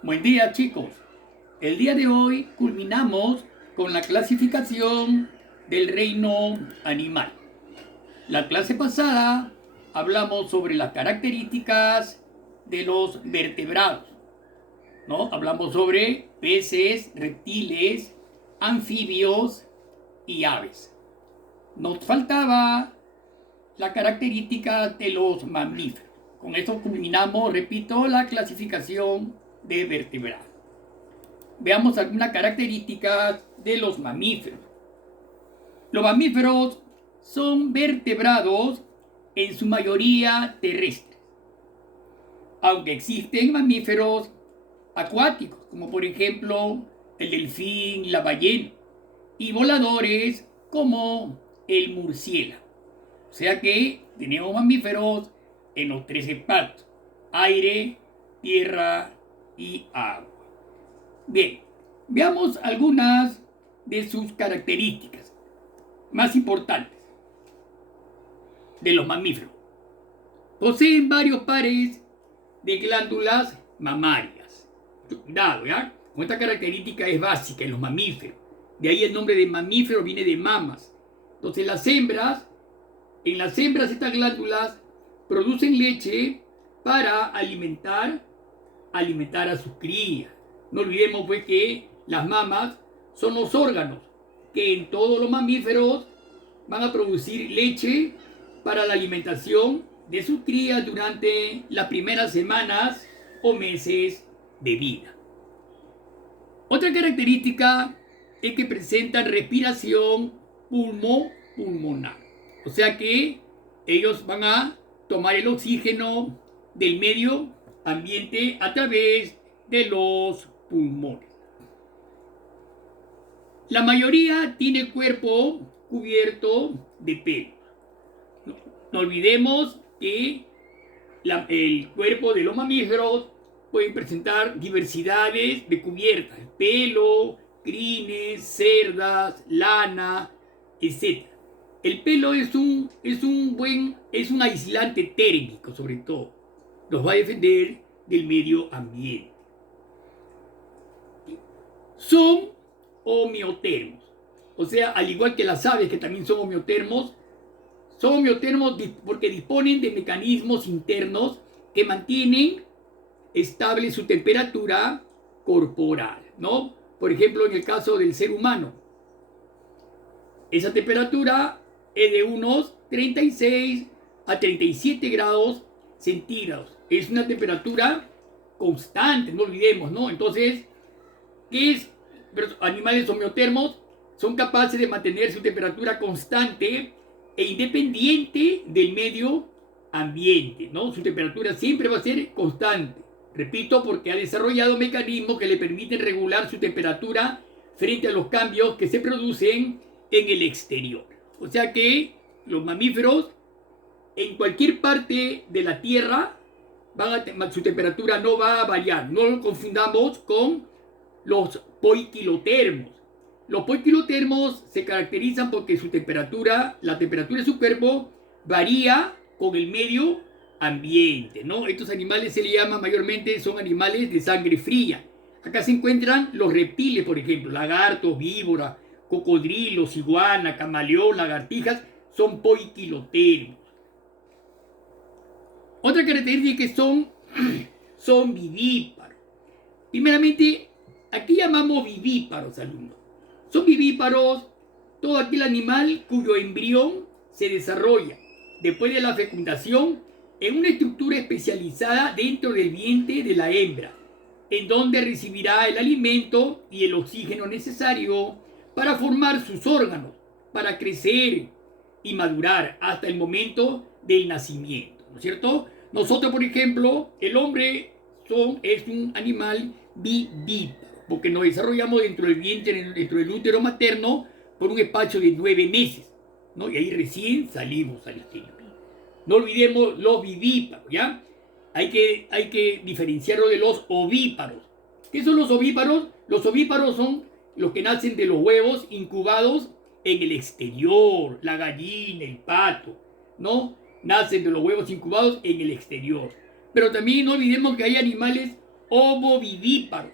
Buen día, chicos. El día de hoy culminamos con la clasificación del reino animal. La clase pasada hablamos sobre las características de los vertebrados, ¿no? Hablamos sobre peces, reptiles, anfibios y aves. Nos faltaba la característica de los mamíferos. Con esto culminamos, repito, la clasificación de vertebrados. Veamos algunas características de los mamíferos. Los mamíferos son vertebrados en su mayoría terrestres, aunque existen mamíferos acuáticos, como por ejemplo el delfín, la ballena, y voladores como el murciélago. O sea que tenemos mamíferos en los tres espacios: aire, tierra y agua. Bien, veamos algunas de sus características más importantes de los mamíferos. Poseen varios pares de glándulas mamarias. Cuidado, ¿ya? Esta característica es básica en los mamíferos. De ahí el nombre de mamífero viene de mamas. Entonces en las hembras estas glándulas producen leche para alimentar a sus crías. No olvidemos pues que las mamas son los órganos que en todos los mamíferos van a producir leche para la alimentación de sus crías durante las primeras semanas o meses de vida. Otra característica es que presentan respiración pulmonar. O sea que ellos van a tomar el oxígeno del medio ambiente a través de los pulmones. La mayoría tiene el cuerpo cubierto de pelo. No olvidemos que el cuerpo de los mamíferos puede presentar diversidades de cubiertas: pelo, crines, cerdas, lana, etc. El pelo es un aislante térmico, sobre todo. Nos va a defender del medio ambiente. Son homeotermos. O sea, al igual que las aves, que también son homeotermos porque disponen de mecanismos internos que mantienen estable su temperatura corporal, ¿no? Por ejemplo, en el caso del ser humano, esa temperatura es de unos 36 a 37 grados centígrados. Es una temperatura constante, no olvidemos, ¿no? Entonces, ¿qué es? Los animales homeotermos son capaces de mantener su temperatura constante e independiente del medio ambiente, ¿no? Su temperatura siempre va a ser constante. Repito, porque ha desarrollado mecanismos que le permiten regular su temperatura frente a los cambios que se producen en el exterior. O sea que los mamíferos en cualquier parte de la Tierra su temperatura no va a variar. No lo confundamos con los poiquilotermos. Los poiquilotermos se caracterizan porque la temperatura de su cuerpo varía con el medio ambiente, ¿no? Estos animales se le llaman mayormente, son animales de sangre fría. Acá se encuentran los reptiles, por ejemplo, lagartos, víboras, cocodrilos, iguana, camaleón, lagartijas, son poiquilotermos. Otra característica es que son vivíparos. Primeramente, aquí llamamos vivíparos, alumnos. Son vivíparos todo aquel animal cuyo embrión se desarrolla después de la fecundación en una estructura especializada dentro del vientre de la hembra, en donde recibirá el alimento y el oxígeno necesario para formar sus órganos, para crecer y madurar hasta el momento del nacimiento, ¿no es cierto? Nosotros, por ejemplo, el hombre es un animal vivíparo, porque nos desarrollamos dentro del vientre, dentro del útero materno, por un espacio de 9 meses, ¿no? Y ahí recién salimos al exterior. No olvidemos los vivíparos, ¿ya? Hay que diferenciarlo de los ovíparos. ¿Qué son los ovíparos? Los ovíparos son los que nacen de los huevos incubados en el exterior. La gallina, el pato, ¿no? Nacen de los huevos incubados en el exterior. Pero también no olvidemos que hay animales ovovivíparos,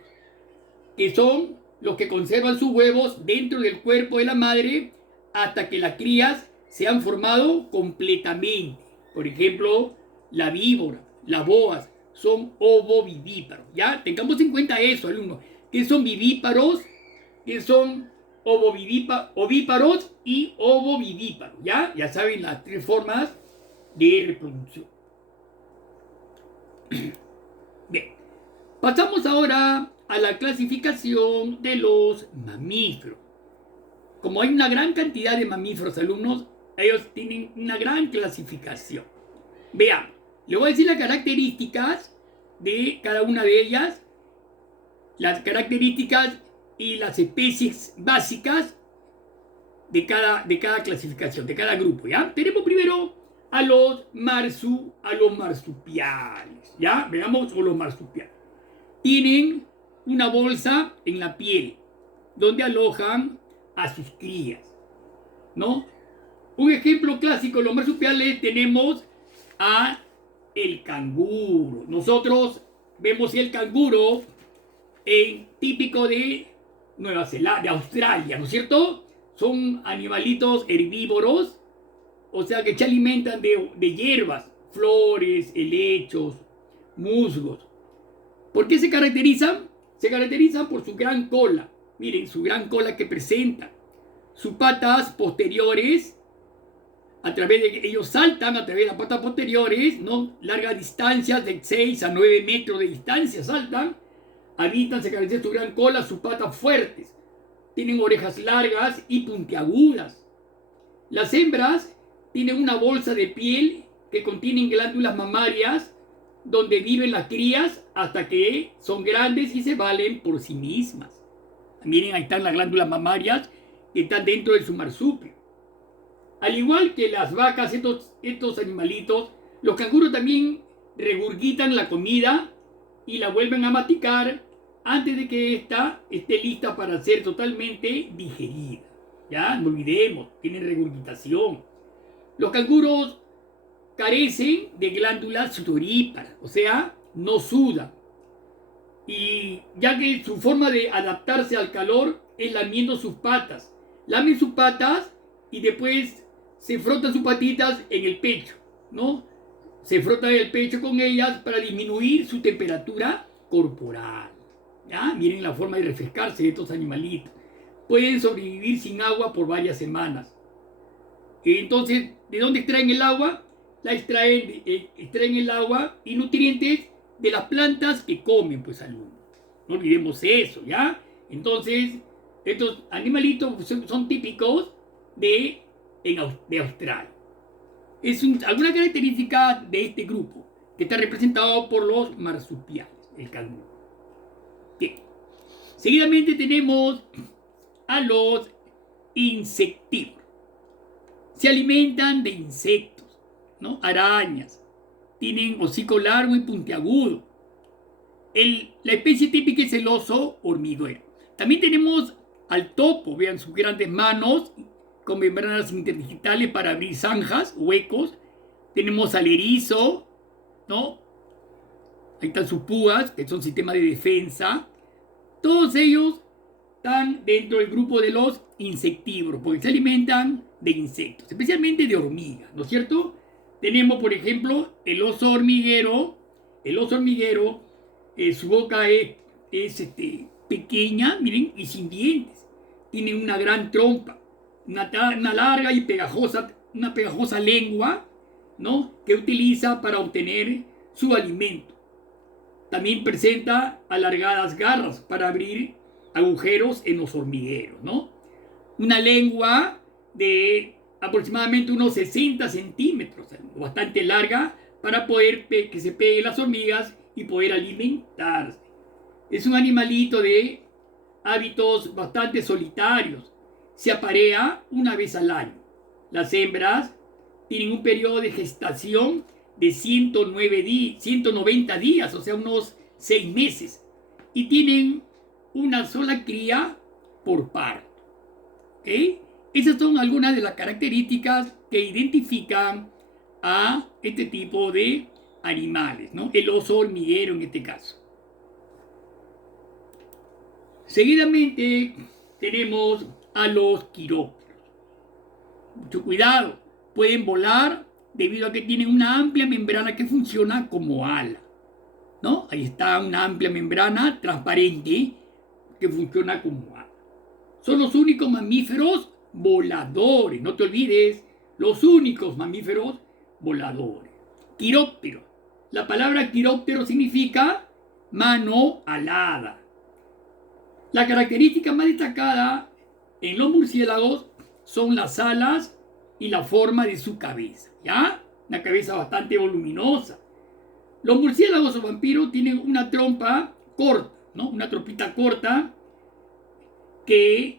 que son los que conservan sus huevos dentro del cuerpo de la madre hasta que las crías se han formado completamente. Por ejemplo, la víbora, las boas, son ovovivíparos. ¿Ya? Tengamos en cuenta eso, alumnos. Que son vivíparos, que son ovíparos y ovovivíparos. ¿Ya? Ya saben las tres formas de reproducción. Bien. Pasamos ahora a la clasificación de los mamíferos. Como hay una gran cantidad de mamíferos, alumnos, ellos tienen una gran clasificación. Veamos, le voy a decir las características de cada una de ellas, las características y las especies básicas de cada clasificación, de cada grupo, ¿ya? Tenemos primero a los marsupiales, ¿ya? Veamos los marsupiales. Tienen una bolsa en la piel donde alojan a sus crías, ¿no? Un ejemplo clásico de los marsupiales tenemos a el canguro. Nosotros vemos el canguro típico de Nueva Zelanda, de Australia, ¿no es cierto? Son animalitos herbívoros, o sea que se alimentan de hierbas, flores, helechos, musgos. ¿Por qué se caracterizan? Se caracterizan por su gran cola. Miren, su gran cola que presenta. Sus patas posteriores, a través de que ellos saltan a través de las patas posteriores, ¿no? Largas distancias de 6 a 9 metros de distancia saltan, habitan, se caracterizan su gran cola, sus patas fuertes, tienen orejas largas y puntiagudas. Las hembras tienen una bolsa de piel que contienen glándulas mamarias donde viven las crías hasta que son grandes y se valen por sí mismas. Miren, ahí están las glándulas mamarias que están dentro de su marsupio. Al igual que las vacas, estos animalitos, los canguros también regurgitan la comida y la vuelven a masticar antes de que ésta esté lista para ser totalmente digerida. Ya, no olvidemos, tienen regurgitación. Los canguros carecen de glándulas sudoríparas, o sea, no sudan. Y ya que su forma de adaptarse al calor es lamiendo sus patas. Lamen sus patas y después se frotan sus patitas en el pecho, ¿no? Se frotan el pecho con ellas para disminuir su temperatura corporal. ¿Ya? Miren la forma de refrescarse de estos animalitos. Pueden sobrevivir sin agua por varias semanas. Entonces, ¿de dónde extraen el agua? Extraen el agua y nutrientes de las plantas que comen, pues, alumnos. No olvidemos eso, ¿ya? Entonces, estos animalitos son típicos de Australia. Alguna característica de este grupo que está representado por los marsupiales, el canguro. Bien. Seguidamente tenemos a los insectívoros. Se alimentan de insectos, ¿no? Arañas. Tienen hocico largo y puntiagudo. La especie típica es el oso hormiguero. También tenemos al topo, vean sus grandes manos con membranas interdigitales para abrir zanjas, huecos. Tenemos al erizo, ¿no? Ahí están sus púas, que son sistemas de defensa. Todos ellos están dentro del grupo de los insectívoros, porque se alimentan de insectos, especialmente de hormigas, ¿no es cierto? Tenemos, por ejemplo, el oso hormiguero. El oso hormiguero, su boca es pequeña, miren, y sin dientes. Tiene una gran trompa, una larga y pegajosa lengua, ¿no? Que utiliza para obtener su alimento. También presenta alargadas garras para abrir agujeros en los hormigueros, ¿no? Una lengua de aproximadamente unos 60 centímetros, bastante larga, para poder que se peguen las hormigas y poder alimentarse. Es un animalito de hábitos bastante solitarios. Se aparea una vez al año. Las hembras tienen un periodo de gestación de 190 días, o sea, unos 6 meses. Y tienen una sola cría por parto. ¿Okay? Esas son algunas de las características que identifican a este tipo de animales, ¿no? El oso hormiguero en este caso. Seguidamente tenemos a los quirópteros. Mucho cuidado, pueden volar debido a que tienen una amplia membrana que funciona como ala, ¿no? Ahí está una amplia membrana transparente que funciona como ala. Son los únicos mamíferos voladores, no te olvides, los únicos mamíferos voladores. Quiróptero. La palabra quiróptero significa mano alada. La característica más destacada en los murciélagos son las alas y la forma de su cabeza, ¿ya? Una cabeza bastante voluminosa. Los murciélagos o vampiros tienen una trompa corta, ¿no? Una trompita corta que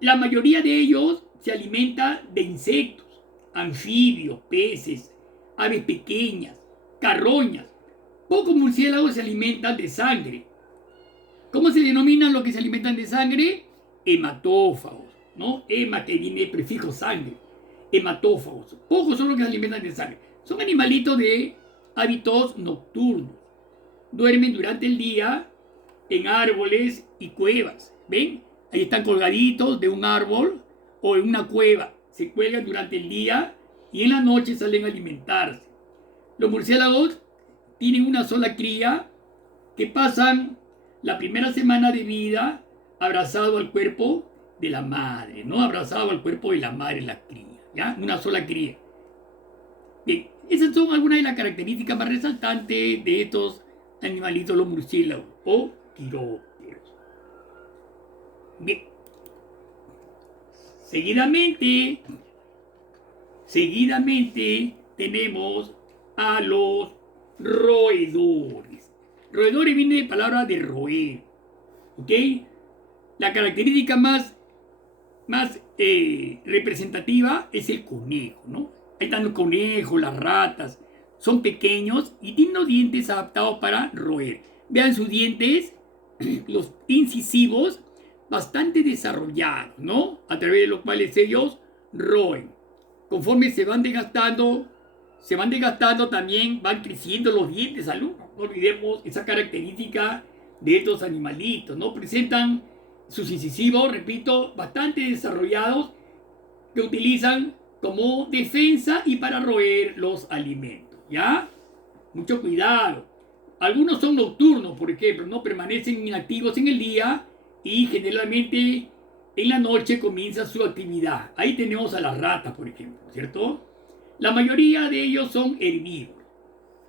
la mayoría de ellos se alimenta de insectos, anfibios, peces, aves pequeñas, carroñas. Pocos murciélagos se alimentan de sangre. ¿Cómo se denominan los que se alimentan de sangre? Hematófagos, ¿no? Hema, que viene del prefijo sangre. Hematófagos. Pocos son los que se alimentan de sangre. Son animalitos de hábitos nocturnos. Duermen durante el día en árboles y cuevas. ¿Ven? Ahí están colgaditos de un árbol o en una cueva. Se cuelgan durante el día y en la noche salen a alimentarse. Los murciélagos tienen una sola cría que pasan la primera semana de vida abrazado al cuerpo de la madre, ¿no? Abrazado al cuerpo de la madre, la cría, ¿ya? Una sola cría. Bien, esas son algunas de las características más resaltantes de estos animalitos, los murciélagos o quirópteros. Bien. Seguidamente tenemos a los roedores. Roedores viene de palabra de roer, ¿ok? La característica más representativa es el conejo, ¿no? Ahí están los conejos, las ratas. Son pequeños y tienen los dientes adaptados para roer. Vean sus dientes, los incisivos, bastante desarrollados, ¿no? A través de los cuales ellos roen. Conforme se van desgastando también van creciendo los dientes, alumnos. No olvidemos esa característica de estos animalitos, ¿no? Presentan sus incisivos, repito, bastante desarrollados, que utilizan como defensa y para roer los alimentos, ¿ya? Mucho cuidado. Algunos son nocturnos, por ejemplo, no permanecen inactivos en el día y generalmente en la noche comienza su actividad. Ahí tenemos a las ratas, por ejemplo, ¿cierto? La mayoría de ellos son herbívoros,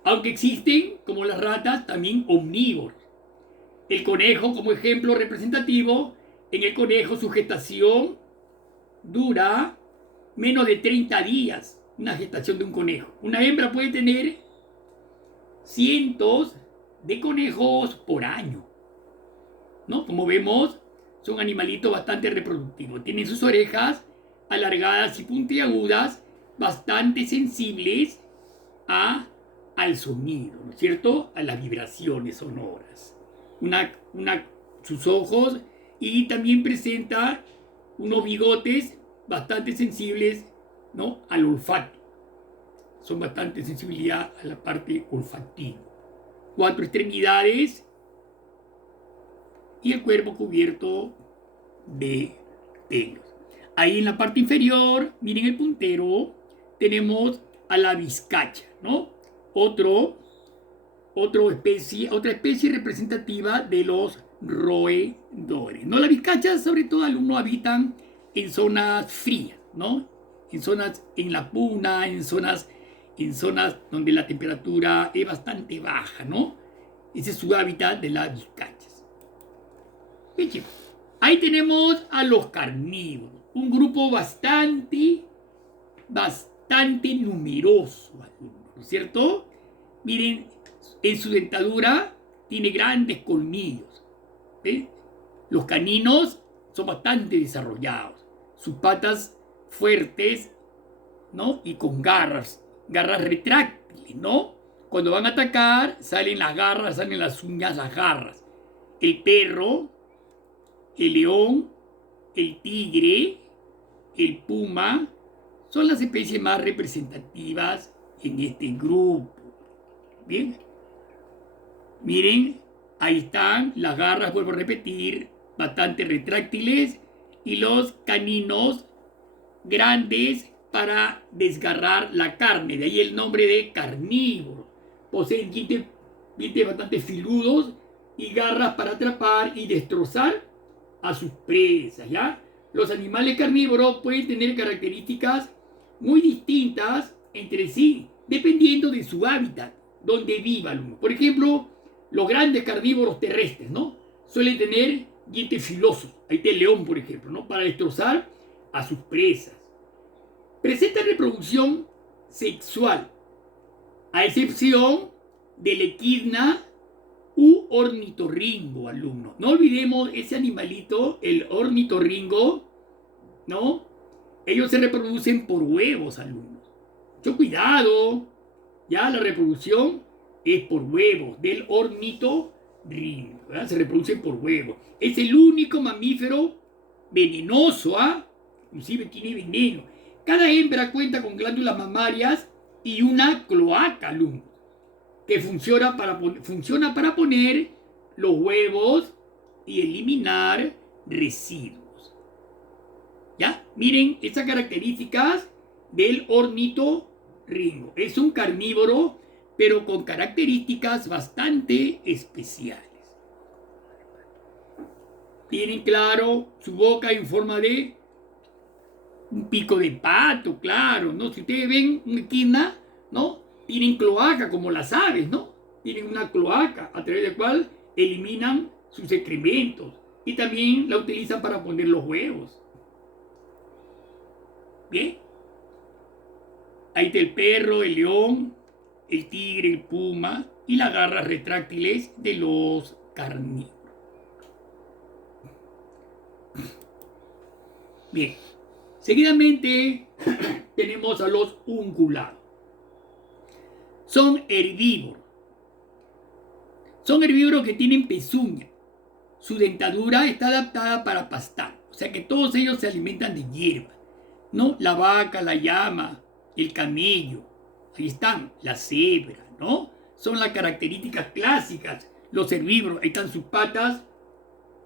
aunque existen, como las ratas, también omnívoros. El conejo, como ejemplo representativo, en el conejo su gestación dura menos de 30 días, una gestación de un conejo. Una hembra puede tener cientos de conejos por año, ¿no? Como vemos, son animalitos bastante reproductivos. Tienen sus orejas alargadas y puntiagudas, bastante sensibles al sonido, ¿no es cierto? A las vibraciones sonoras. Sus ojos, y también presenta unos bigotes bastante sensibles, ¿no? Al olfato. Son bastante sensibilidad a la parte olfativa. 4 extremidades y el cuerpo cubierto de pelos. Ahí en la parte inferior, miren el puntero, tenemos a la vizcacha, ¿no? Otra especie representativa de los roedores, ¿no? Las vizcachas, sobre todo, alumnos, habitan en zonas frías, ¿no? En la puna, en zonas donde la temperatura es bastante baja, ¿no? Ese es su hábitat de las vizcachas. Bien, chicos. Ahí tenemos a los carnívoros, un grupo bastante numeroso, ¿no es cierto? Miren, en su dentadura tiene grandes colmillos. ¿Ven? Los caninos son bastante desarrollados. Sus patas fuertes, ¿no? Y con garras retráctiles, ¿no? Cuando van a atacar, salen las garras, salen las uñas, las garras. El perro, el león, el tigre, el puma, son las especies más representativas en este grupo. Bien. Miren, ahí están las garras, vuelvo a repetir, bastante retráctiles, y los caninos grandes para desgarrar la carne. De ahí el nombre de carnívoro. Poseen dientes bastante filudos y garras para atrapar y destrozar a sus presas, ¿ya? Los animales carnívoros pueden tener características muy distintas entre sí, dependiendo de su hábitat, donde vivan. Por ejemplo, los grandes carnívoros terrestres, ¿no? Suelen tener dientes filosos. Ahí está el león, por ejemplo, ¿no? Para destrozar a sus presas. Presenta reproducción sexual, a excepción del equidna u ornitorrinco, alumno. No olvidemos ese animalito, el ornitorrinco, ¿no? Ellos se reproducen por huevos, alumnos. Mucho cuidado, ya la reproducción es por huevos del ornitorrinco, ¿verdad? Se reproducen por huevos. Es el único mamífero venenoso, ¿ah? Inclusive tiene veneno. Cada hembra cuenta con glándulas mamarias y una cloaca, alumnos, que funciona para poner los huevos y eliminar residuos. ¿Ya? Miren estas características del ornitorrinco. Es un carnívoro, pero con características bastante especiales. Tienen, claro, su boca en forma de un pico de pato, claro, ¿no? Si ustedes ven una equidna, ¿no? Tienen cloaca como las aves, ¿no? Tienen una cloaca a través de la cual eliminan sus excrementos y también la utilizan para poner los huevos. Bien. Ahí está el perro, el león, el tigre, el puma y las garras retráctiles de los carnívoros. Bien. Seguidamente tenemos a los ungulados. Son herbívoros. Son herbívoros que tienen pezuña. Su dentadura está adaptada para pastar. O sea que todos ellos se alimentan de hierba, ¿no? La vaca, la llama, el camello. Ahí están, la cebra, ¿no? Son las características clásicas. Los herbívoros, ahí están sus patas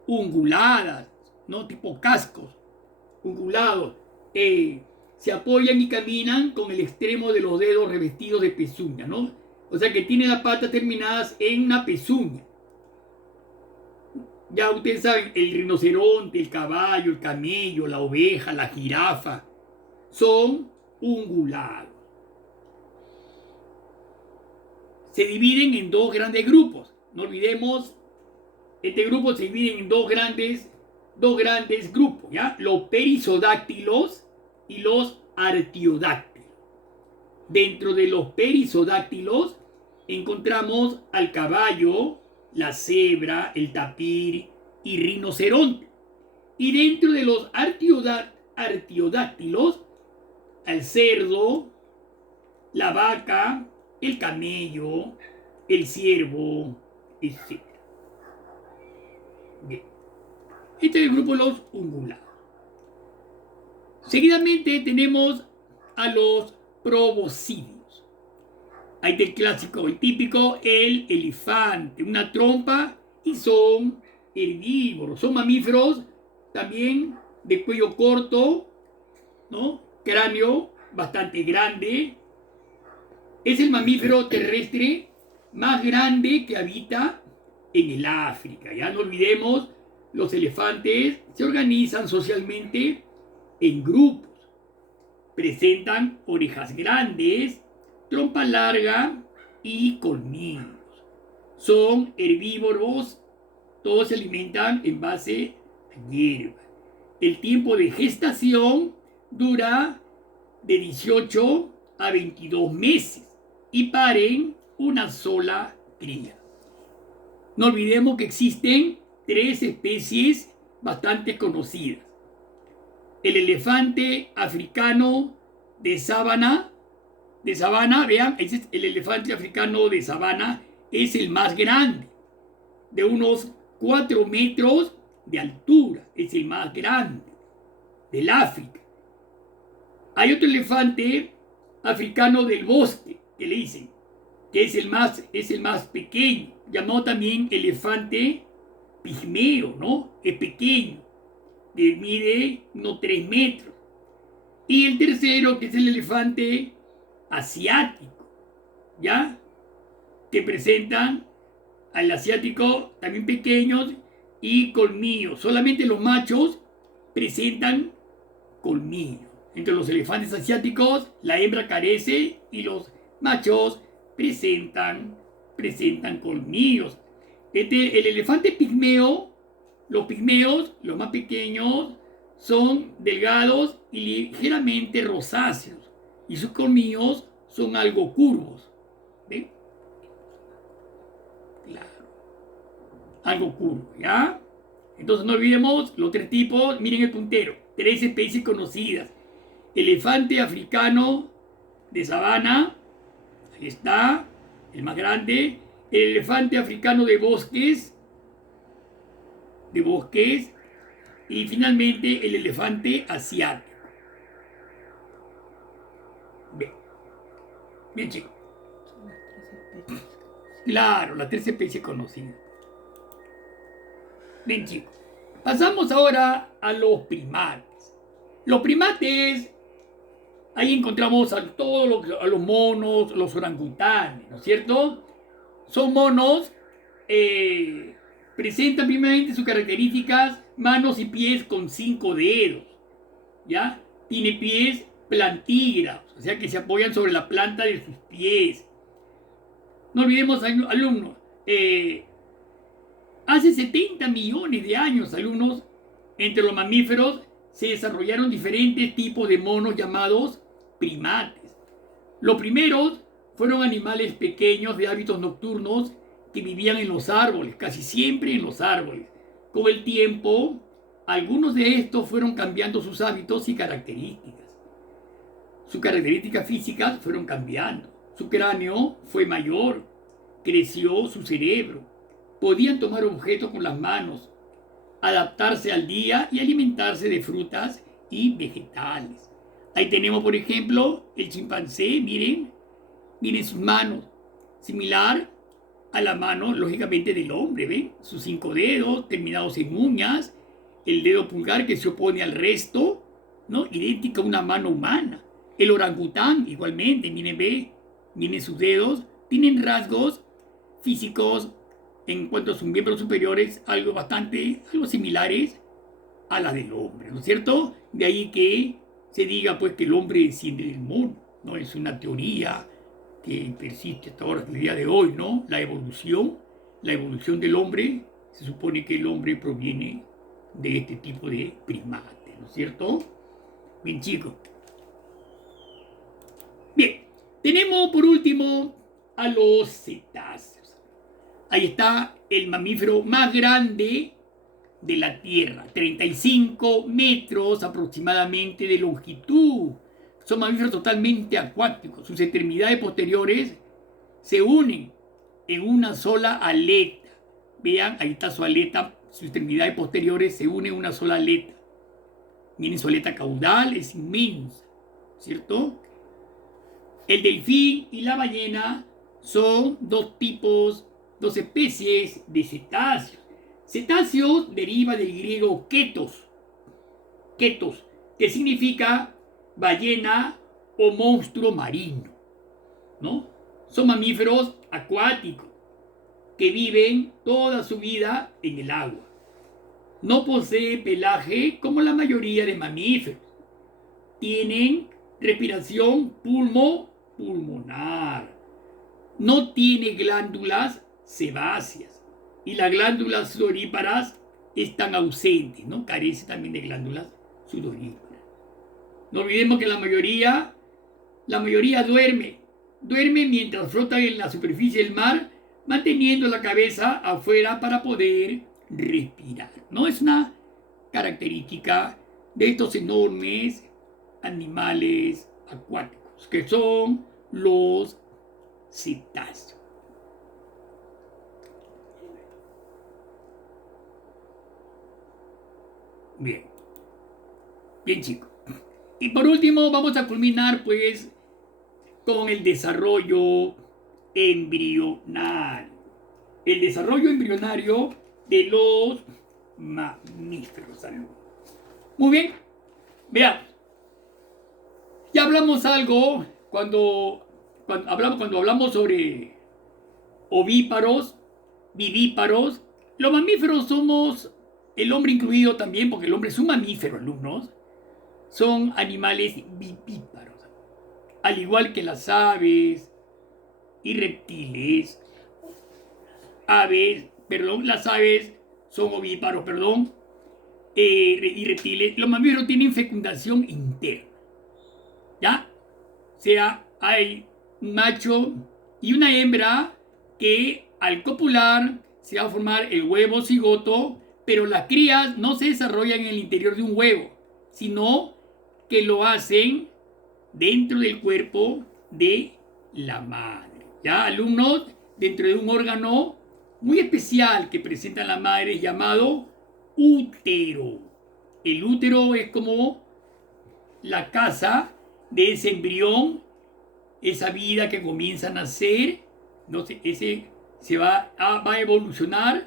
unguladas, ¿no? Tipo cascos, ungulados. Se apoyan y caminan con el extremo de los dedos revestidos de pezuña, ¿no? O sea que tienen las patas terminadas en una pezuña. Ya ustedes saben, el rinoceronte, el caballo, el camello, la oveja, la jirafa, son ungulados. Se dividen en dos grandes grupos. No olvidemos, este grupo se divide en dos grandes grupos, ¿ya? Los perisodáctilos y los artiodáctilos. Dentro de los perisodáctilos encontramos al caballo, la cebra, el tapir y rinoceronte. Y dentro de los artiodáctilos, al cerdo, la vaca, el camello, el ciervo, etc. Bien. Este es el grupo de los ungulados. Seguidamente tenemos a los proboscideos. Hay del clásico, el típico, el elefante, una trompa, y son herbívoros. Son mamíferos también de cuello corto, ¿no? Cráneo bastante grande. Es el mamífero terrestre más grande que habita en el África. Ya no olvidemos, los elefantes se organizan socialmente en grupos. Presentan orejas grandes, trompa larga y colmillos. Son herbívoros, todos se alimentan en base a hierba. El tiempo de gestación dura de 18 a 22 meses y paren una sola cría. No olvidemos que existen 3 especies bastante conocidas. El elefante africano de sabana, vean, ese es el elefante africano de sabana, es el más grande, de unos 4 metros de altura, es el más grande del África. Hay otro elefante africano del bosque, que le dicen, que es el más pequeño, llamado también elefante pigmeo, ¿no? Es pequeño, mide unos 3 metros. Y el tercero, que es el elefante asiático, ¿ya? Que presentan al asiático también pequeños y colmillos. Solamente los machos presentan colmillos. Entre los elefantes asiáticos, la hembra carece y los machos presentan colmillos. El elefante pigmeo, los pigmeos, los más pequeños, son delgados y ligeramente rosáceos. Y sus colmillos son algo curvos. ¿Ven? Claro. Algo curvo, ¿ya? Entonces no olvidemos los 3 tipos. Miren el puntero. 3 especies conocidas. Elefante africano de sabana. Ahí está. El más grande. El elefante africano de bosques. Y finalmente el elefante asiático. Bien. Bien, chicos. Claro, las 3 especies conocidas. Bien, chicos. Pasamos ahora a los primates. Los primates, ahí encontramos a todos los monos, los orangutanes, ¿no es cierto? Son monos, presentan primeramente sus características, manos y pies con 5 dedos, ¿ya? Tiene pies plantígrados, o sea que se apoyan sobre la planta de sus pies. No olvidemos, alumnos, hace 70 millones de años, alumnos, entre los mamíferos se desarrollaron diferentes tipos de monos llamados primates. Los primeros fueron animales pequeños de hábitos nocturnos que vivían en los árboles, casi siempre en los árboles. Con el tiempo, algunos de estos fueron cambiando sus hábitos y características. Sus características físicas fueron cambiando. Su cráneo fue mayor, creció su cerebro. Podían tomar objetos con las manos, adaptarse al día y alimentarse de frutas y vegetales. Ahí tenemos, por ejemplo, el chimpancé, miren sus manos, similar a la mano, lógicamente, del hombre, ¿ven? Sus 5 dedos terminados en uñas, el dedo pulgar que se opone al resto, ¿no? Idéntica a una mano humana. El orangután, igualmente, miren sus dedos, tienen rasgos físicos en cuanto a sus miembros superiores, algo similares a la del hombre, ¿no es cierto? De ahí que se diga pues que el hombre desciende del mono, ¿no? Es una teoría que persiste hasta ahora, hasta el día de hoy, ¿no? La evolución del hombre, se supone que el hombre proviene de este tipo de primates, ¿no es cierto? Bien, chicos. Bien, tenemos por último a los cetáceos. Ahí está el mamífero más grande de la Tierra, 35 metros aproximadamente de longitud. Son mamíferos totalmente acuáticos. Sus extremidades posteriores se unen en una sola aleta. Vean, ahí está su aleta, sus extremidades posteriores se unen en una sola aleta. Miren, su aleta caudal es inmensa, ¿cierto? El delfín y la ballena son dos especies de cetáceos. Cetáceos deriva del griego ketos, que significa ballena o monstruo marino, ¿no? Son mamíferos acuáticos que viven toda su vida en el agua. No posee pelaje como la mayoría de mamíferos. Tienen respiración pulmonar. No tiene glándulas sebáceas y las glándulas sudoríparas están ausentes, ¿no? Carece también de glándulas sudoríparas. No olvidemos que la mayoría duerme mientras flota en la superficie del mar, manteniendo la cabeza afuera para poder respirar, ¿no? Es una característica de estos enormes animales acuáticos, que son los cetáceos. Bien, chicos. Y por último vamos a culminar pues con el desarrollo embrionario. El desarrollo embrionario de los mamíferos. Muy bien, veamos. Ya hablamos algo cuando hablamos sobre ovíparos, vivíparos. Los mamíferos somos, el hombre incluido también, porque el hombre es un mamífero, alumnos, son animales vivíparos, al igual que las aves y reptiles. Las aves son ovíparos, y reptiles. Los mamíferos tienen fecundación interna, ¿ya? O sea, hay un macho y una hembra que al copular se va a formar el huevo cigoto, pero las crías no se desarrollan en el interior de un huevo, sino que lo hacen dentro del cuerpo de la madre. ¿Ya, alumnos? Dentro de un órgano muy especial que presenta la madre llamado útero. El útero es como la casa de ese embrión, esa vida que comienza a nacer, ¿no? Ese se va a evolucionar,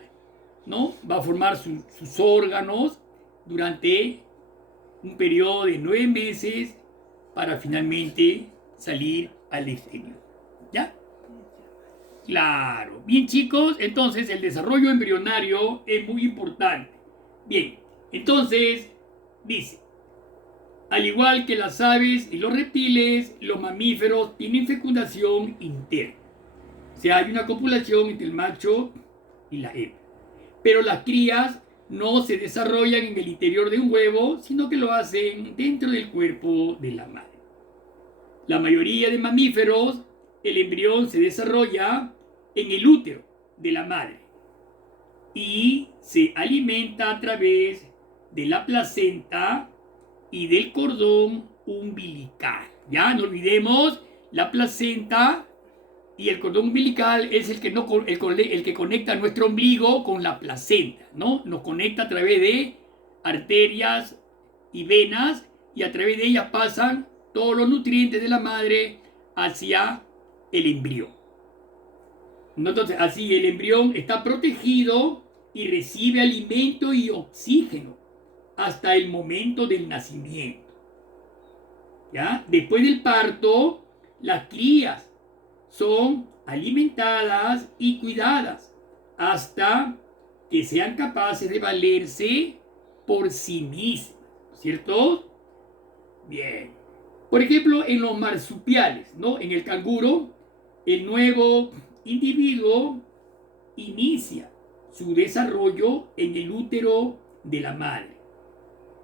¿no? Va a formar sus órganos durante un periodo de 9 meses para finalmente salir al exterior. ¿Ya? Claro. Bien, chicos, entonces el desarrollo embrionario es muy importante. Bien, entonces dice, al igual que las aves y los reptiles, los mamíferos tienen fecundación interna. O sea, hay una copulación entre el macho y la hembra. Pero las crías no se desarrollan en el interior de un huevo, sino que lo hacen dentro del cuerpo de la madre. La mayoría de mamíferos, el embrión se desarrolla en el útero de la madre y se alimenta a través de la placenta y del cordón umbilical. Ya, no olvidemos, la placenta y el cordón umbilical es el que conecta nuestro ombligo con la placenta, ¿no? Nos conecta a través de arterias y venas, y a través de ellas pasan todos los nutrientes de la madre hacia el embrión. Entonces, así el embrión está protegido y recibe alimento y oxígeno hasta el momento del nacimiento. ¿Ya? Después del parto, las crías son alimentadas y cuidadas hasta que sean capaces de valerse por sí mismas, ¿cierto? Bien. Por ejemplo, en los marsupiales, ¿no? En el canguro, el nuevo individuo inicia su desarrollo en el útero de la madre.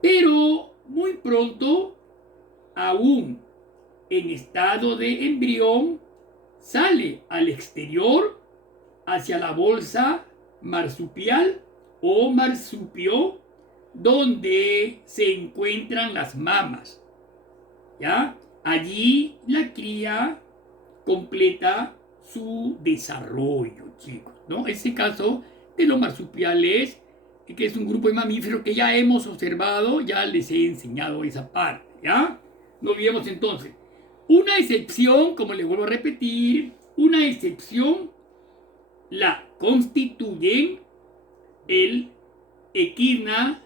Pero muy pronto, aún en estado de embrión, sale al exterior hacia la bolsa marsupial o marsupio, donde se encuentran las mamas. ¿Ya? Allí la cría completa su desarrollo, chicos, ¿no? Ese caso de los marsupiales, que es un grupo de mamíferos que ya hemos observado, ya les he enseñado esa parte, ¿ya? No olvidemos entonces. Una excepción, como les vuelvo a repetir, una excepción la constituyen el equidna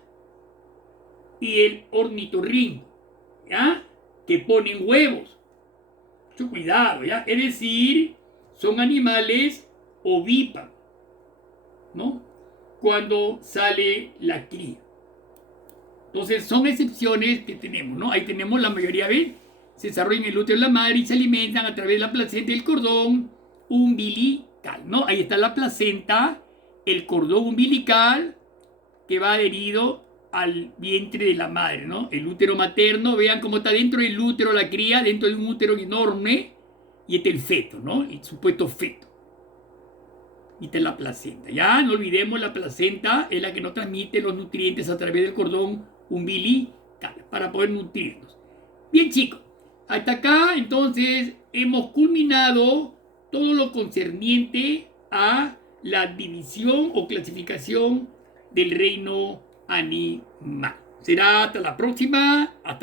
y el ornitorrinco, ¿ya? Que ponen huevos. Mucho cuidado, ¿ya? Es decir, son animales ovíparos, ¿no? Cuando sale la cría. Entonces, son excepciones que tenemos, ¿no? Ahí tenemos la mayoría de se desarrollan en el útero de la madre y se alimentan a través de la placenta y el cordón umbilical, ¿no? Ahí está la placenta, el cordón umbilical que va adherido al vientre de la madre, ¿no? El útero materno, vean cómo está dentro del útero la cría, dentro de un útero enorme, y este es el feto, ¿no? El supuesto feto. Y esta es la placenta. Ya no olvidemos, la placenta es la que nos transmite los nutrientes a través del cordón umbilical para poder nutrirnos. Bien, chicos, hasta acá entonces hemos culminado todo lo concerniente a la división o clasificación del reino animal. Será hasta la próxima. Hasta luego.